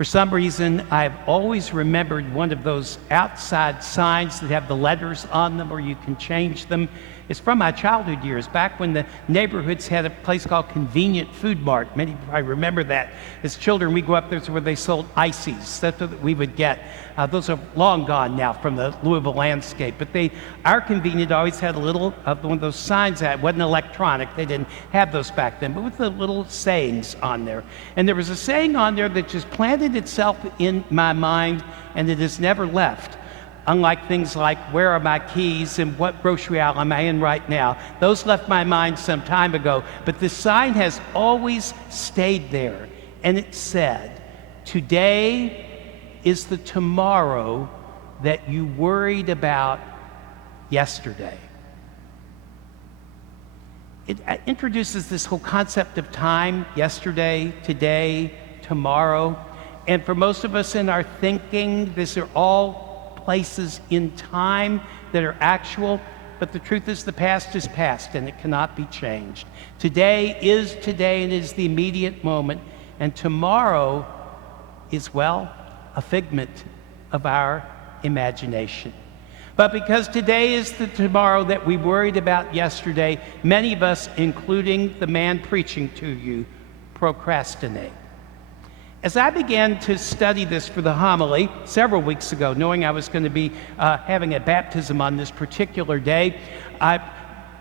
For some reason, I've always remembered one of those outside signs that have the letters on them or you can change them. It's from my childhood years, back when the neighborhoods had a place called Convenient Food Mart. Many probably remember that. As children, we go up there to where they sold ices. That's what we would get. Those are long gone now from the Louisville landscape. But our Convenient always had a little of one of those signs that wasn't electronic. They didn't have those back then, but with the little sayings on there. And there was a saying on there that just planted itself in my mind, and it has never left. Unlike things like, where are my keys and what grocery aisle am I in right now? Those left my mind some time ago. But this sign has always stayed there. And it said, today is the tomorrow that you worried about yesterday. It introduces this whole concept of time, yesterday, today, tomorrow. And for most of us in our thinking, these are all places in time that are actual, but the truth is the past is past and it cannot be changed. Today is today and it is the immediate moment, and tomorrow is, well, a figment of our imagination. But because today is the tomorrow that we worried about yesterday, many of us, including the man preaching to you, procrastinate. As I began to study this for the homily several weeks ago, knowing I was going to be having a baptism on this particular day, I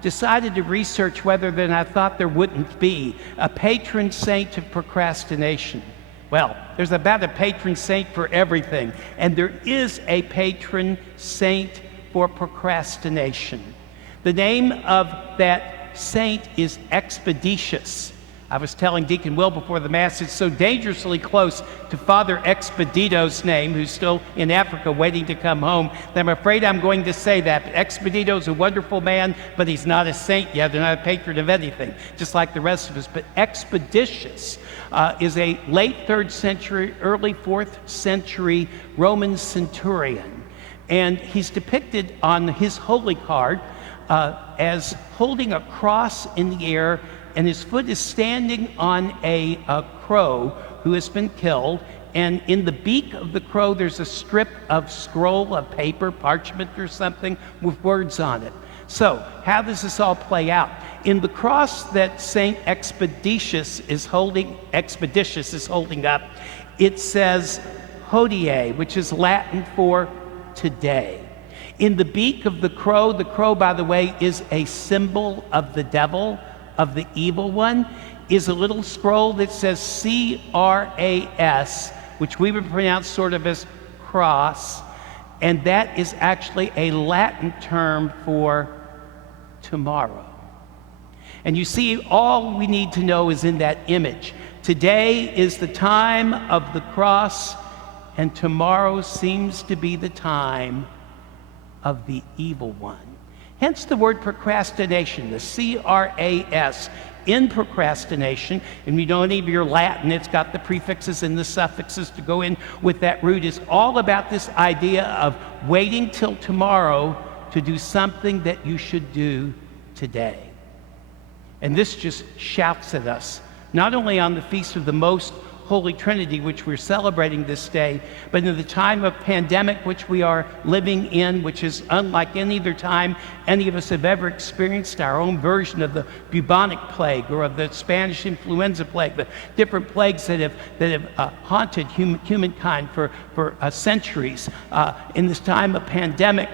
decided to research whether then I thought there wouldn't be a patron saint of procrastination. Well, there's about a patron saint for everything, and there is a patron saint for procrastination. The name of that saint is Expeditius. I was telling Deacon Will before the Mass, it's so dangerously close to Father Expedito's name, who's still in Africa waiting to come home, that I'm afraid I'm going to say that. But Expedito's a wonderful man, but he's not a saint yet, and not a patron of anything, just like the rest of us. But Expeditius is a late 3rd century, early 4th century Roman centurion. And he's depicted on his holy card as holding a cross in the air, and his foot is standing on a crow who has been killed, and in the beak of the crow there's a strip of scroll of paper, parchment or something, with words on it. So how does this all play out? In the cross that Saint Expeditius is holding up, it says hodie, which is Latin for today. In the beak of the crow, by the way, is a symbol of the devil, of the evil one, is a little scroll that says C-R-A-S, which we would pronounce sort of as cross, and that is actually a Latin term for tomorrow. And you see, all we need to know is in that image. Today is the time of the cross, and tomorrow seems to be the time of the evil one. Hence the word procrastination, the C-R-A-S, in procrastination. And you know any of your Latin, it's got the prefixes and the suffixes to go in with that root. It's all about this idea of waiting till tomorrow to do something that you should do today. And this just shouts at us, not only on the Feast of the Most Holy Trinity, which we're celebrating this day, but in the time of pandemic which we are living in, which is unlike any other time any of us have ever experienced, our own version of the bubonic plague or of the Spanish influenza plague, the different plagues that have haunted humankind for centuries. In this time of pandemic,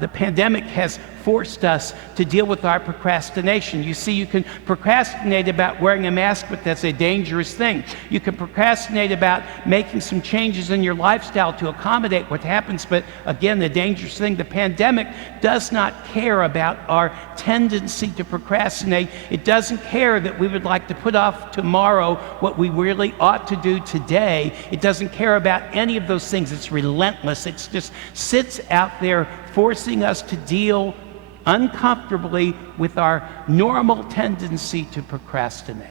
the pandemic has forced us to deal with our procrastination. You see, you can procrastinate about wearing a mask, but that's a dangerous thing. You can procrastinate about making some changes in your lifestyle to accommodate what happens, but again, the dangerous thing, the pandemic does not care about our tendency to procrastinate. It doesn't care that we would like to put off tomorrow what we really ought to do today. It doesn't care about any of those things. It's relentless. It just sits out there forcing us to deal uncomfortably with our normal tendency to procrastinate.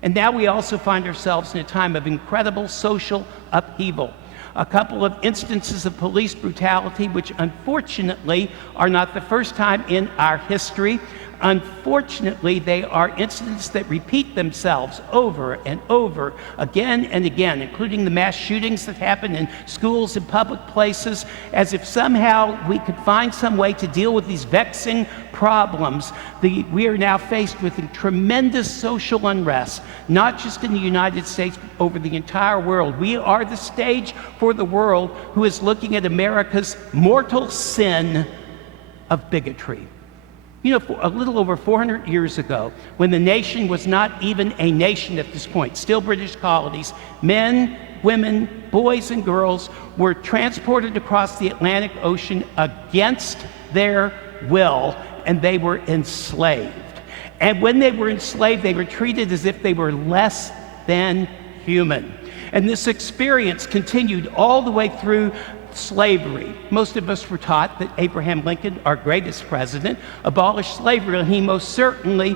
And now we also find ourselves in a time of incredible social upheaval. A couple of instances of police brutality, which unfortunately are not the first time in our history. Unfortunately, they are incidents that repeat themselves over and over again and again, including the mass shootings that happen in schools and public places, as if somehow we could find some way to deal with these vexing problems. We are now faced with a tremendous social unrest, not just in the United States, but over the entire world. We are the stage for the world who is looking at America's mortal sin of bigotry. You know, a little over 400 years ago, when the nation was not even a nation at this point, still British colonies, men, women, boys, and girls were transported across the Atlantic Ocean against their will, and they were enslaved. And when they were enslaved, they were treated as if they were less than human. And this experience continued all the way through slavery. Most of us were taught that Abraham Lincoln, our greatest president, abolished slavery, and he most certainly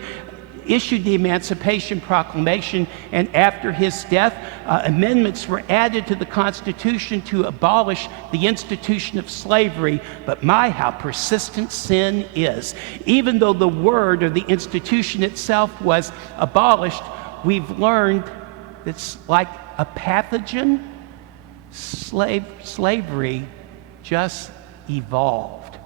issued the Emancipation Proclamation, and after his death, amendments were added to the Constitution to abolish the institution of slavery. But my, how persistent sin is. Even though the word or the institution itself was abolished, we've learned it's like a pathogen. Slavery just evolved,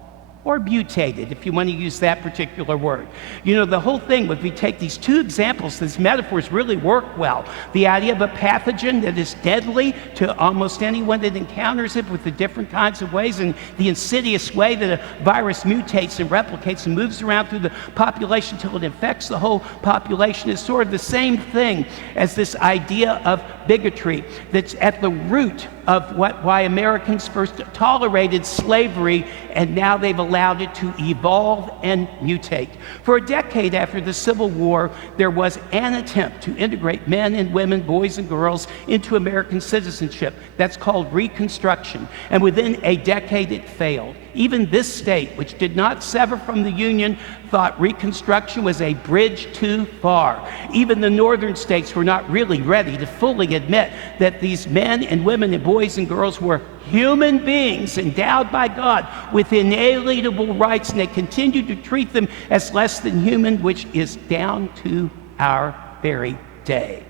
or mutated, if you want to use that particular word. You know, the whole thing, if we take these two examples, these metaphors really work well. The idea of a pathogen that is deadly to almost anyone that encounters it, with the different kinds of ways, and the insidious way that a virus mutates and replicates and moves around through the population until it infects the whole population, is sort of the same thing as this idea of bigotry that's at the root of why Americans first tolerated slavery, and now they've allowed it to evolve and mutate. For a decade after the Civil War, there was an attempt to integrate men and women, boys and girls, into American citizenship. That's called Reconstruction. And within a decade, it failed. Even this state, which did not sever from the Union, thought Reconstruction was a bridge too far. Even the northern states were not really ready to fully admit that these men and women and boys and girls were human beings endowed by God with inalienable rights, and they continued to treat them as less than human, which is down to our very day.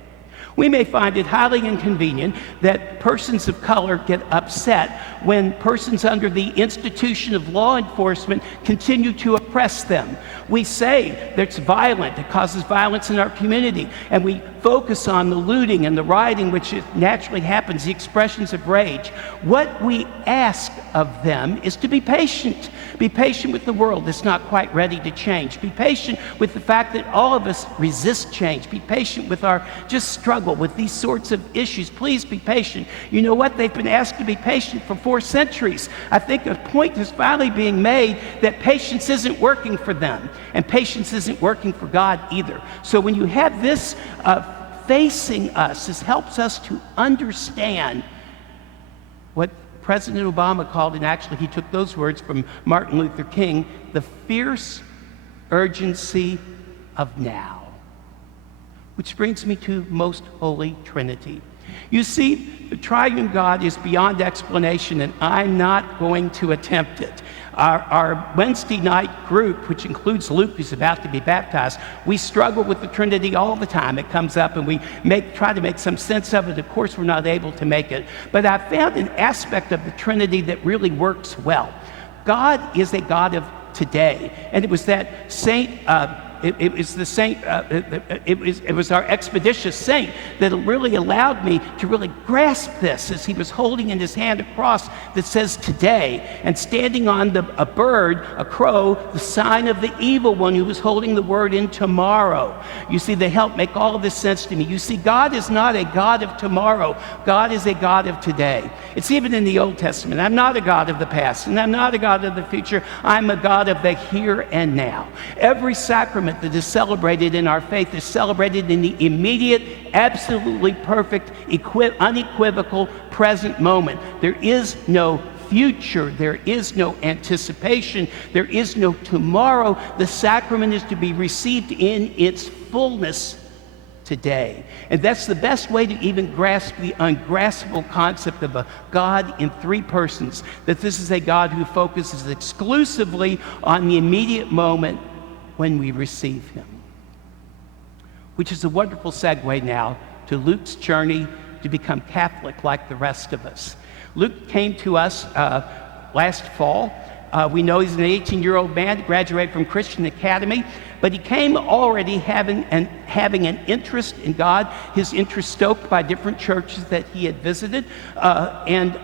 We may find it highly inconvenient that persons of color get upset when persons under the institution of law enforcement continue to oppress them. We say that it's violent, it causes violence in our community, and we focus on the looting and the rioting, which naturally happens, the expressions of rage. What we ask of them is to be patient. Be patient with the world that's not quite ready to change. Be patient with the fact that all of us resist change. Be patient with our just struggle with these sorts of issues. Please be patient. You know what? They've been asked to be patient for 4 centuries. I think a point is finally being made that patience isn't working for them, and patience isn't working for God either. So when you have this facing us, this helps us to understand what President Obama called, and actually he took those words from Martin Luther King, the fierce urgency of now. Which brings me to Most Holy Trinity. You see, the triune God is beyond explanation, and I'm not going to attempt it. Our Wednesday night group, which includes Luke, who's about to be baptized, we struggle with the Trinity all the time. It comes up, and we try to make some sense of it. Of course, we're not able to make it. But I found an aspect of the Trinity that really works well. God is a God of today, and it was that saint. It was our expeditious saint that really allowed me to really grasp this as he was holding in his hand a cross that says today, and standing on a bird, a crow, the sign of the evil one who was holding the word in tomorrow. You see, they help make all of this sense to me. You see, God is not a God of tomorrow. God is a God of today. It's even in the Old Testament. I'm not a God of the past, and I'm not a God of the future. I'm a God of the here and now. Every sacrament that is celebrated in our faith is celebrated in the immediate, absolutely perfect, unequivocal present moment. There is no future. There is no anticipation. There is no tomorrow. The sacrament is to be received in its fullness today. And that's the best way to even grasp the ungraspable concept of a God in 3 persons, that this is a God who focuses exclusively on the immediate moment when we receive him. Which is a wonderful segue now to Luke's journey to become Catholic like the rest of us. Luke came to us last fall. We know he's an 18-year-old man, graduated from Christian Academy, but he came already having an interest in God, his interest stoked by different churches that he had visited, and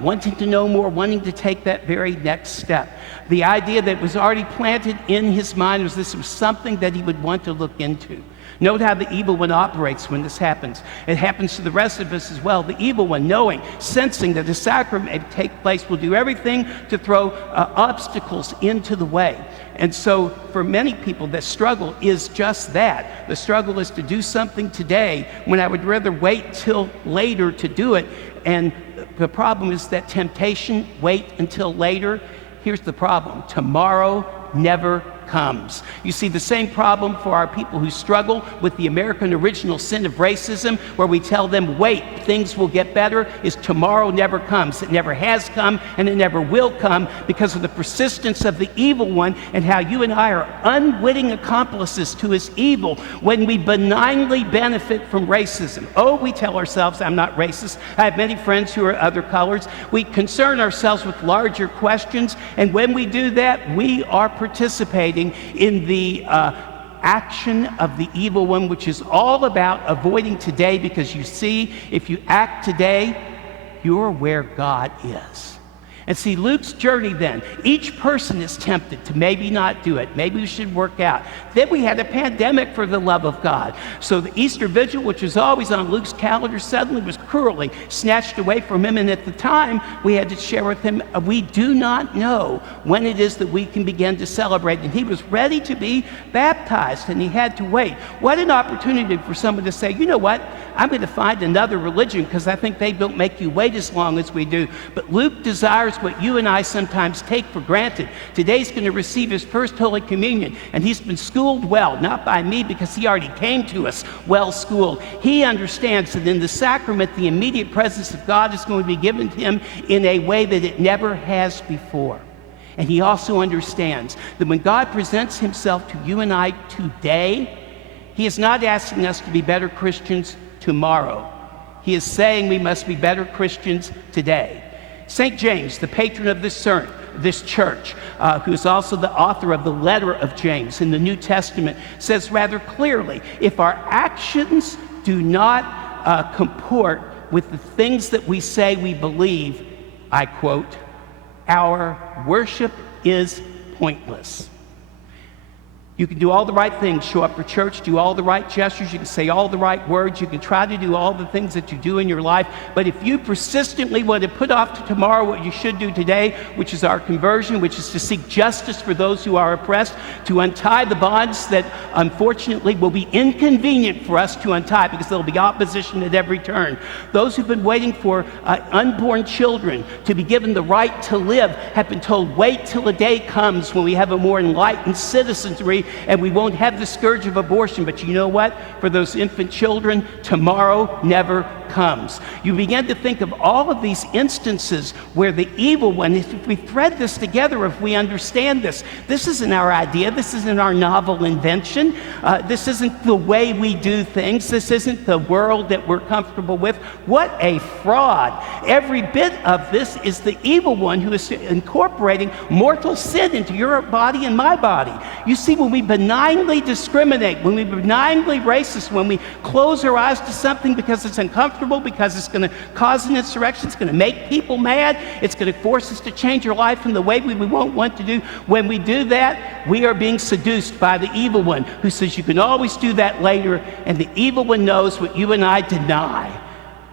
wanting to know more, wanting to take that very next step. The idea that was already planted in his mind was this was something that he would want to look into. Note how the evil one operates when this happens. It happens to the rest of us as well. The evil one, knowing, sensing that the sacrament may take place, will do everything to throw obstacles into the way. And so for many people, the struggle is just that. The struggle is to do something today when I would rather wait till later to do it. And the problem is that temptation, wait until later. Here's the problem. Tomorrow never comes. You see the same problem for our people who struggle with the American original sin of racism, where we tell them, wait, things will get better, is tomorrow never comes. It never has come, and it never will come because of the persistence of the evil one and how you and I are unwitting accomplices to his evil when we benignly benefit from racism. Oh, we tell ourselves, I'm not racist. I have many friends who are other colors. We concern ourselves with larger questions, and when we do that, we are participating in the action of the evil one, which is all about avoiding today, because you see, if you act today, you're where God is. And see, Luke's journey then, each person is tempted to maybe not do it. Maybe we should work out. Then we had a pandemic, for the love of God. So the Easter Vigil, which was always on Luke's calendar, suddenly was cruelly snatched away from him. And at the time, we had to share with him, we do not know when it is that we can begin to celebrate. And he was ready to be baptized, and he had to wait. What an opportunity for someone to say, you know what? I'm going to find another religion because I think they don't make you wait as long as we do. But Luke desires what you and I sometimes take for granted. Today's going to receive his first Holy Communion, and he's been schooled well, not by me because he already came to us well schooled. He understands that in the sacrament, the immediate presence of God is going to be given to him in a way that it never has before. And he also understands that when God presents himself to you and I today, he is not asking us to be better Christians tomorrow. He is saying we must be better Christians today. St. James, the patron of this church, who is also the author of the letter of James in the New Testament, says rather clearly, if our actions do not comport with the things that we say we believe, I quote, our worship is pointless. You can do all the right things, show up for church, do all the right gestures, you can say all the right words, you can try to do all the things that you do in your life, but if you persistently want to put off to tomorrow what you should do today, which is our conversion, which is to seek justice for those who are oppressed, to untie the bonds that unfortunately will be inconvenient for us to untie because there'll be opposition at every turn. Those who've been waiting for unborn children to be given the right to live have been told, wait till a day comes when we have a more enlightened citizenry and we won't have the scourge of abortion. But you know what? For those infant children, tomorrow never comes. You begin to think of all of these instances where the evil one, if we thread this together, if we understand this isn't our idea, this isn't our novel invention, this isn't the way we do things, this isn't the world that we're comfortable with. What a fraud. Every bit of this is the evil one who is incorporating mortal sin into your body and my body. You see, when we benignly discriminate, when we benignly racist, when we close our eyes to something because it's uncomfortable, because it's going to cause an insurrection, it's going to make people mad, it's going to force us to change our life in the way we won't want to do. When we do that, we are being seduced by the evil one who says you can always do that later, and the evil one knows what you and I deny.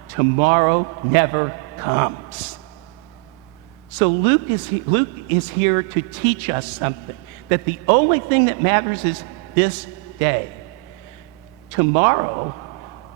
Tomorrow never comes. So Luke is here to teach us something, that the only thing that matters is this day. Tomorrow,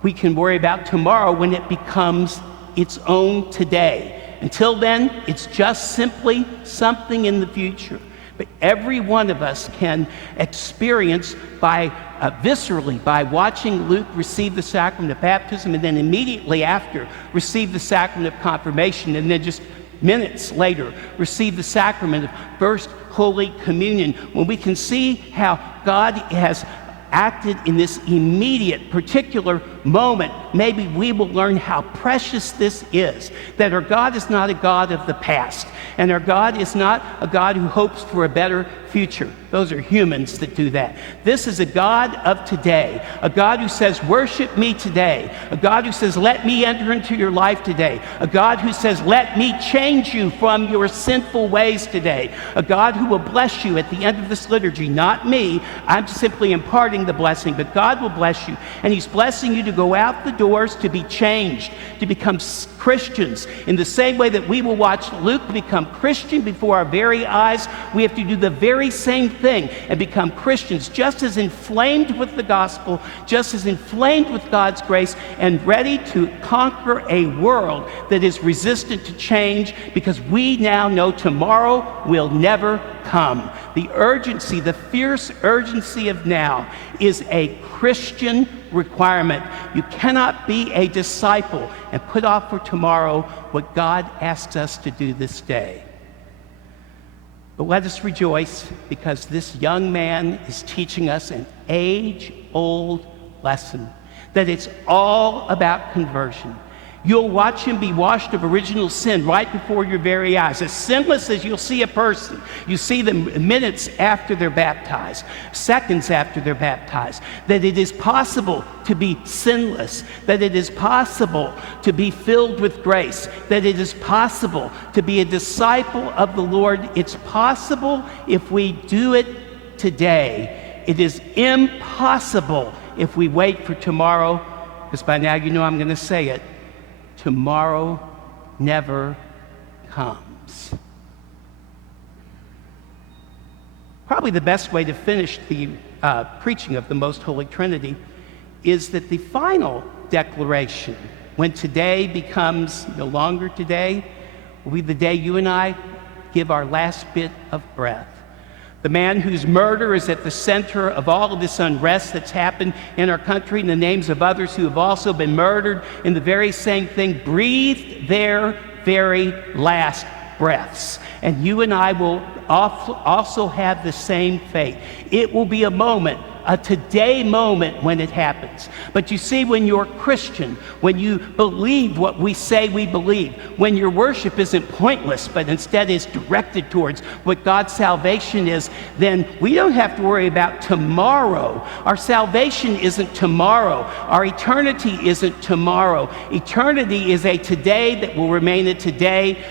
we can worry about tomorrow when it becomes its own today. Until then, it's just simply something in the future. But every one of us can experience viscerally by watching Luke receive the sacrament of baptism, and then immediately after receive the sacrament of confirmation, and then just minutes later receive the sacrament of First Holy Communion, when we can see how God has acted in this immediate, particular moment, maybe we will learn how precious this is, that our God is not a God of the past, and our God is not a God who hopes for a better future. Those are humans that do that. This is a God of today, a God who says, worship me today, a God who says, let me enter into your life today, a God who says, let me change you from your sinful ways today, a God who will bless you at the end of this liturgy, not me. I'm simply imparting the blessing, but God will bless you, and he's blessing you to go out the doors to be changed, to become Christians. In the same way that we will watch Luke become Christian before our very eyes, we have to do the very same thing and become Christians, just as inflamed with the gospel, just as inflamed with God's grace, and ready to conquer a world that is resistant to change, because we now know tomorrow will never come. The urgency, the fierce urgency of now is a Christian requirement. You cannot be a disciple and put off for tomorrow what God asks us to do this day. But let us rejoice, because this young man is teaching us an age-old lesson, that it's all about conversion. You'll watch him be washed of original sin right before your very eyes. As sinless as you'll see a person, you see them minutes after they're baptized, seconds after they're baptized, that it is possible to be sinless, that it is possible to be filled with grace, that it is possible to be a disciple of the Lord. It's possible if we do it today. It is impossible if we wait for tomorrow, because by now you know I'm going to say it. Tomorrow never comes. Probably the best way to finish the preaching of the Most Holy Trinity is that the final declaration, when today becomes no longer today, will be the day you and I give our last bit of breath. The man whose murder is at the center of all of this unrest that's happened in our country, and the names of others who have also been murdered in the very same thing, breathed their very last breaths. And you and I will also have the same fate. It will be a moment, a today moment, when it happens. But you see, when you're Christian, when you believe what we say we believe, when your worship isn't pointless but instead is directed towards what God's salvation is, then we don't have to worry about tomorrow. Our salvation isn't tomorrow. Our eternity isn't tomorrow. Eternity is a today that will remain a today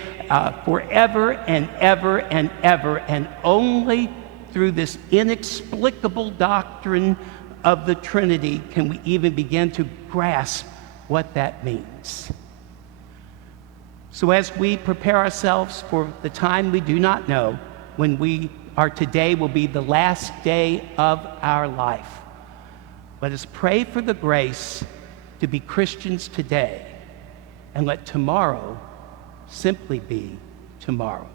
forever and ever and ever, and only through this inexplicable doctrine of the Trinity can we even begin to grasp what that means. So as we prepare ourselves for the time we do not know, when our today will be the last day of our life, let us pray for the grace to be Christians today, and let tomorrow simply be tomorrow.